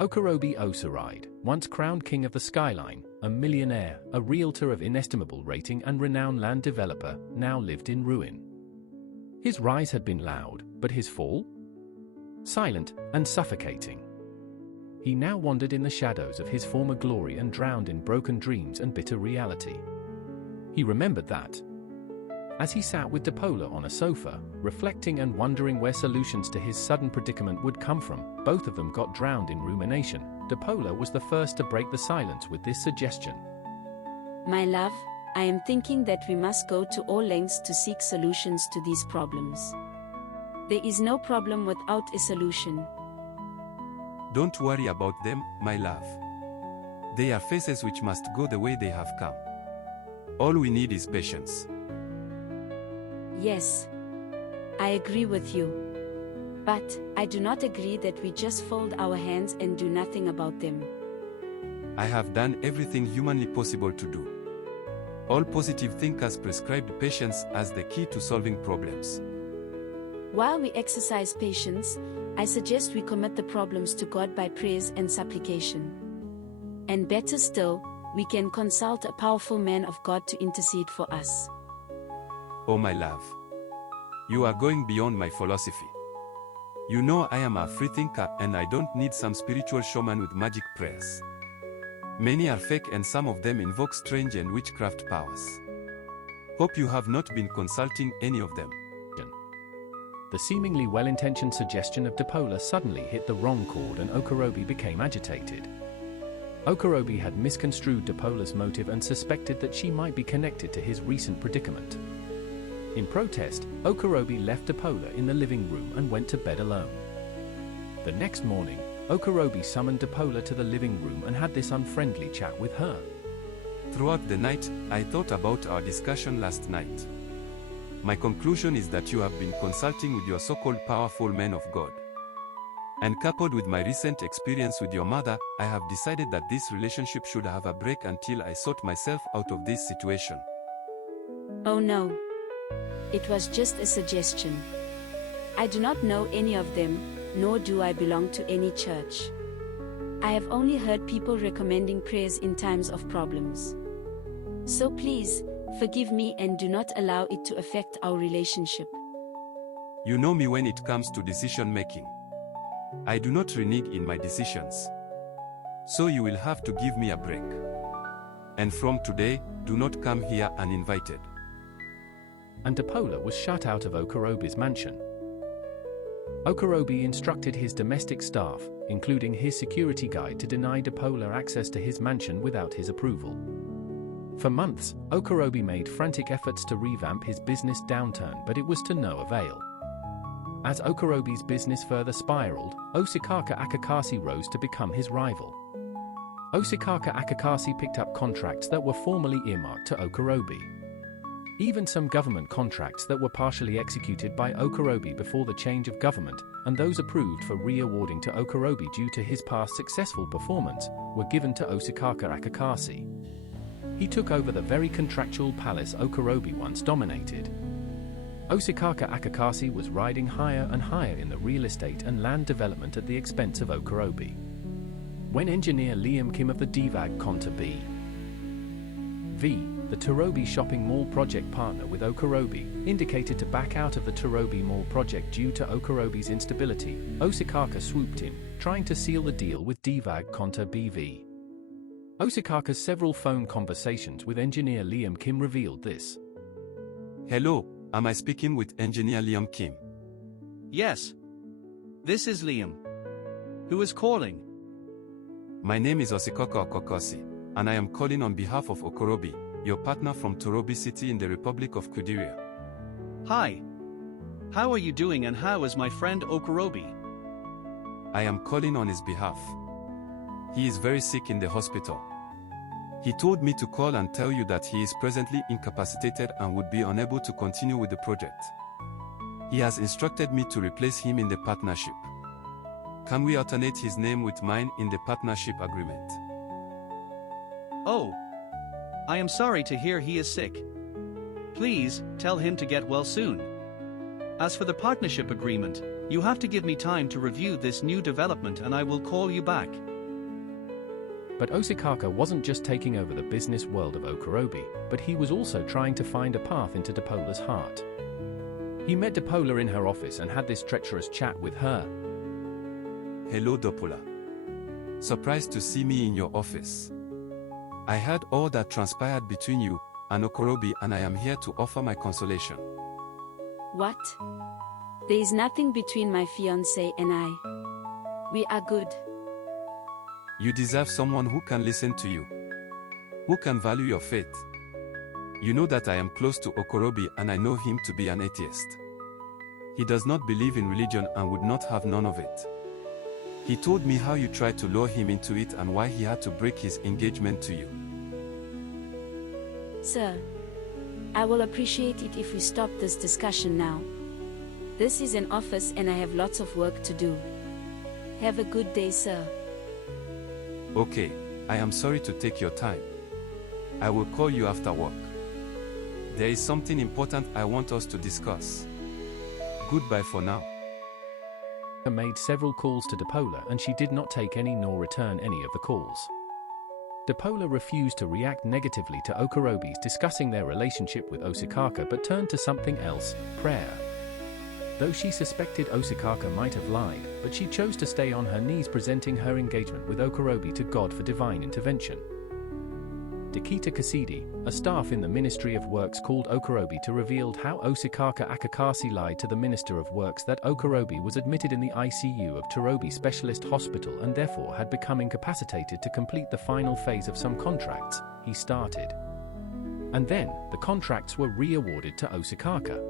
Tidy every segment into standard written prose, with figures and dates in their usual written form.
Okorobi Osaride, once crowned king of the skyline, a millionaire, a realtor of inestimable rating and renowned land developer, now lived in ruin. His rise had been loud, but his fall? Silent and suffocating. He now wandered in the shadows of his former glory and drowned in broken dreams and bitter reality. He remembered that, as he sat with Dopola on a sofa, reflecting and wondering where solutions to his sudden predicament would come from, both of them got drowned in rumination. Dopola was the first to break the silence with this suggestion. My love, I am thinking that we must go to all lengths to seek solutions to these problems. There is no problem without a solution. Don't worry about them, my love. They are phases which must go the way they have come. All we need is patience. Yes, I agree with you. But I do not agree that we just fold our hands and do nothing about them. I have done everything humanly possible to do. All positive thinkers prescribed patience as the key to solving problems. While we exercise patience, I suggest we commit the problems to God by prayers and supplication. And better still, we can consult a powerful man of God to intercede for us. Oh my love. You are going beyond my philosophy. You know I am a free thinker and I don't need some spiritual showman with magic prayers. Many are fake and some of them invoke strange and witchcraft powers. Hope you have not been consulting any of them. The seemingly well-intentioned suggestion of Dopola suddenly hit the wrong chord and Okorobi became agitated. Okorobi had misconstrued Dopola's motive and suspected that she might be connected to his recent predicament. In protest, Okorobi left Dopola in the living room and went to bed alone. The next morning, Okorobi summoned Dopola to the living room and had this unfriendly chat with her. Throughout the night, I thought about our discussion last night. My conclusion is that you have been consulting with your so-called powerful men of God. And coupled with my recent experience with your mother, I have decided that this relationship should have a break until I sort myself out of this situation. Oh no. It was just a suggestion. I do not know any of them, nor do I belong to any church. I have only heard people recommending prayers in times of problems. So please, forgive me and do not allow it to affect our relationship. You know me when it comes to decision making. I do not renege in my decisions. So you will have to give me a break. And from today, do not come here uninvited. And Dopola was shut out of Okorobi's mansion. Okorobi instructed his domestic staff, including his security guide, to deny Dopola access to his mansion without his approval. For months, Okorobi made frantic efforts to revamp his business downturn, but it was to no avail. As Okorobi's business further spiraled, Osikaka Akakasi rose to become his rival. Osikaka Akakasi picked up contracts that were formally earmarked to Okorobi. Even some government contracts that were partially executed by Okorobi before the change of government, and those approved for re-awarding to Okorobi due to his past successful performance, were given to Osikaka Akakasi. He took over the very contractual palace Okorobi once dominated. Osikaka Akakasi was riding higher and higher in the real estate and land development at the expense of Okorobi. When engineer Liam Kim of the Devag Konta B.V., the Torobi shopping mall project partner with Okorobi, indicated to back out of the Torobi mall project due to Okorobi's instability, Osikaka swooped in, trying to seal the deal with Devag Konta B.V. Osikaka's several phone conversations with engineer Liam Kim revealed this. Hello, am I speaking with engineer Liam Kim? Yes. This is Liam. Who is calling? My name is Osikaka Akakasi, and I am calling on behalf of Okorobi, your partner from Torobi City in the Republic of Kudiria. Hi. How are you doing and how is my friend Okorobi? I am calling on his behalf. He is very sick in the hospital. He told me to call and tell you that he is presently incapacitated and would be unable to continue with the project. He has instructed me to replace him in the partnership. Can we alternate his name with mine in the partnership agreement? Oh. I am sorry to hear he is sick. Please, tell him to get well soon. As for the partnership agreement, you have to give me time to review this new development and I will call you back. But Osikaka wasn't just taking over the business world of Okorobi, but he was also trying to find a path into Dopola's heart. He met Dopola in her office and had this treacherous chat with her. Hello Dopola. Surprised to see me in your office. I heard all that transpired between you and Okorobi, and I am here to offer my consolation. What? There is nothing between my fiancé and I. We are good. You deserve someone who can listen to you, who can value your faith. You know that I am close to Okorobi and I know him to be an atheist. He does not believe in religion and would not have none of it. He told me how you tried to lure him into it and why he had to break his engagement to you. Sir, I will appreciate it if we stop this discussion now. This is an office and I have lots of work to do. Have a good day, sir. Okay, I am sorry to take your time. I will call you after work. There is something important I want us to discuss. Goodbye for now. Made several calls to Dopola and she did not take any nor return any of the calls. Dopola refused to react negatively to Okorobi's discussing their relationship with Osikaka but turned to something else, prayer. Though she suspected Osikaka might have lied, but she chose to stay on her knees presenting her engagement with Okorobi to God for divine intervention. Dekita Kasidi, a staff in the Ministry of Works, called Okorobi to reveal how Osikaka Akakasi lied to the Minister of Works that Okorobi was admitted in the ICU of Torobi Specialist Hospital and therefore had become incapacitated to complete the final phase of some contracts he started. And then, the contracts were re-awarded to Osikaka.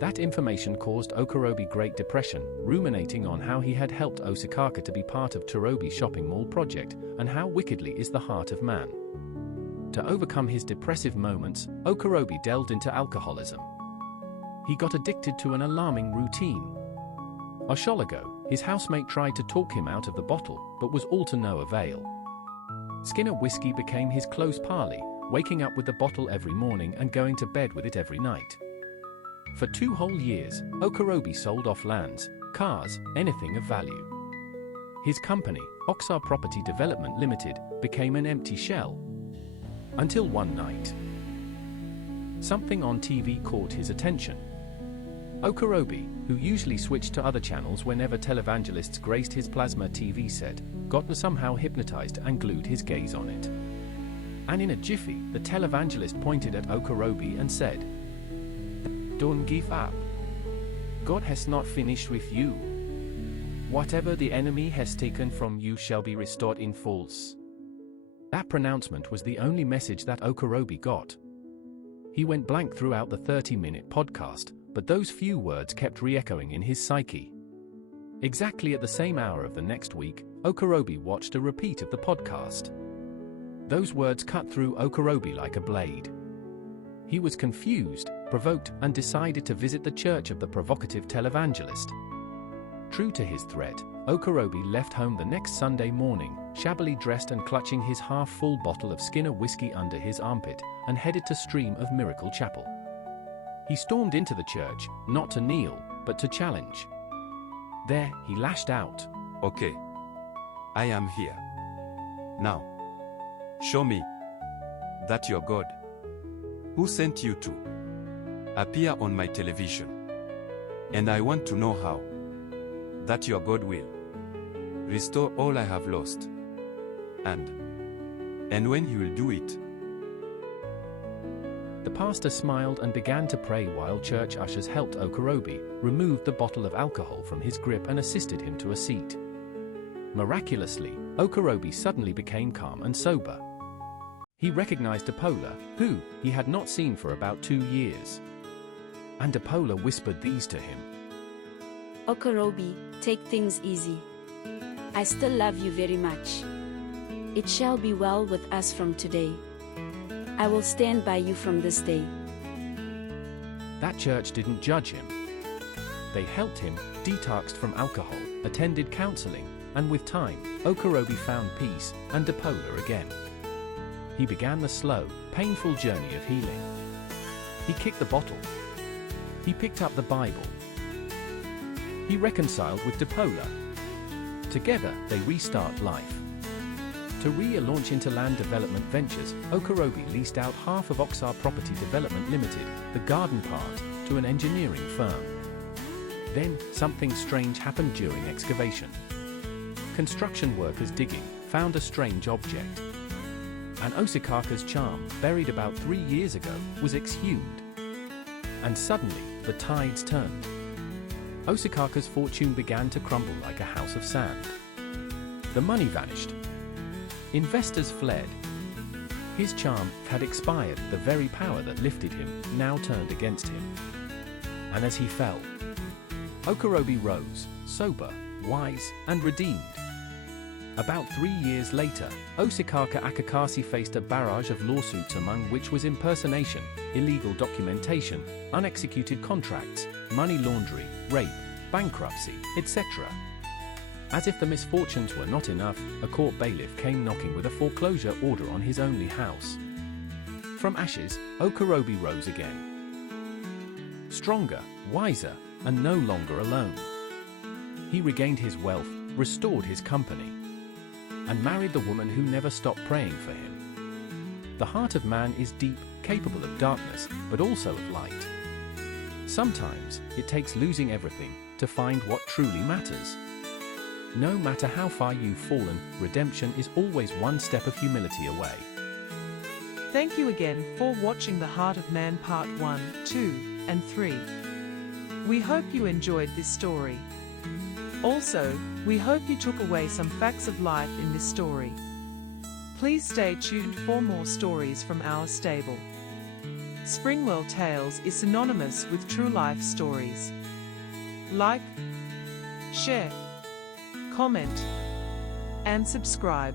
That information caused Okorobi great depression, ruminating on how he had helped Osikaka to be part of Torobi shopping mall project, and how wickedly is the heart of man. To overcome his depressive moments, Okorobi delved into alcoholism. He got addicted to an alarming routine. A while ago, his housemate tried to talk him out of the bottle, but was all to no avail. Skinner whiskey became his close pally, waking up with the bottle every morning and going to bed with it every night. For 2 whole years, Okorobi sold off lands, cars, anything of value. His company, Oksar Property Development Limited, became an empty shell. Until one night, something on TV caught his attention. Okorobi, who usually switched to other channels whenever televangelists graced his plasma TV set, got somehow hypnotized and glued his gaze on it. And in a jiffy, the televangelist pointed at Okorobi and said, "Don't give up. God has not finished with you. Whatever the enemy has taken from you shall be restored in full." That pronouncement was the only message that Okorobi got. He went blank throughout the 30-minute podcast, but those few words kept re-echoing in his psyche. Exactly at the same hour of the next week, Okorobi watched a repeat of the podcast. Those words cut through Okorobi like a blade. He was confused, provoked, and decided to visit the church of the provocative televangelist. True to his threat, Okorobi left home the next Sunday morning, shabbily dressed and clutching his half-full bottle of Skinner whiskey under his armpit, and headed to Stream of Miracle Chapel. He stormed into the church, not to kneel, but to challenge. There, he lashed out. Okay. I am here. Now, show me that you're God. Who sent you to appear on my television? And I want to know how that your God will restore all I have lost. And when he will do it. The pastor smiled and began to pray while church ushers helped Okorobi, removed the bottle of alcohol from his grip and assisted him to a seat. Miraculously, Okorobi suddenly became calm and sober. He recognized Dopola, who he had not seen for about 2 years. And Dopola whispered these to him. Okorobi, take things easy. I still love you very much. It shall be well with us from today. I will stand by you from this day. That church didn't judge him. They helped him, detoxed from alcohol, attended counseling, and with time, Okorobi found peace, and Dopola again. He began the slow, painful journey of healing. He kicked the bottle. He picked up the Bible. He reconciled with Dopola. Together, they restart life. To launch into land development ventures, Okorobi leased out half of Oksar Property Development Limited, the garden part, to an engineering firm. Then, something strange happened during excavation. Construction workers digging found a strange object. And Osikaka's charm, buried about 3 years ago, was exhumed. And suddenly, the tides turned. Osikaka's fortune began to crumble like a house of sand. The money vanished. Investors fled. His charm had expired, the very power that lifted him now turned against him. And as he fell, Okorobi rose, sober, wise, and redeemed. About 3 years later, Osikaka Akakasi faced a barrage of lawsuits, among which was impersonation, illegal documentation, unexecuted contracts, money laundering, rape, bankruptcy, etc. As if the misfortunes were not enough, a court bailiff came knocking with a foreclosure order on his only house. From ashes, Okorobi rose again. Stronger, wiser, and no longer alone. He regained his wealth, restored his company, and married the woman who never stopped praying for him. The heart of man is deep, capable of darkness, but also of light. Sometimes, it takes losing everything to find what truly matters. No matter how far you've fallen, redemption is always one step of humility away. Thank you again for watching The Heart of Man Part 1, 2, and 3. We hope you enjoyed this story. Also, we hope you took away some facts of life in this story. Please stay tuned for more stories from our stable. Springwell Tales is synonymous with true life stories. Like, share, comment, and subscribe.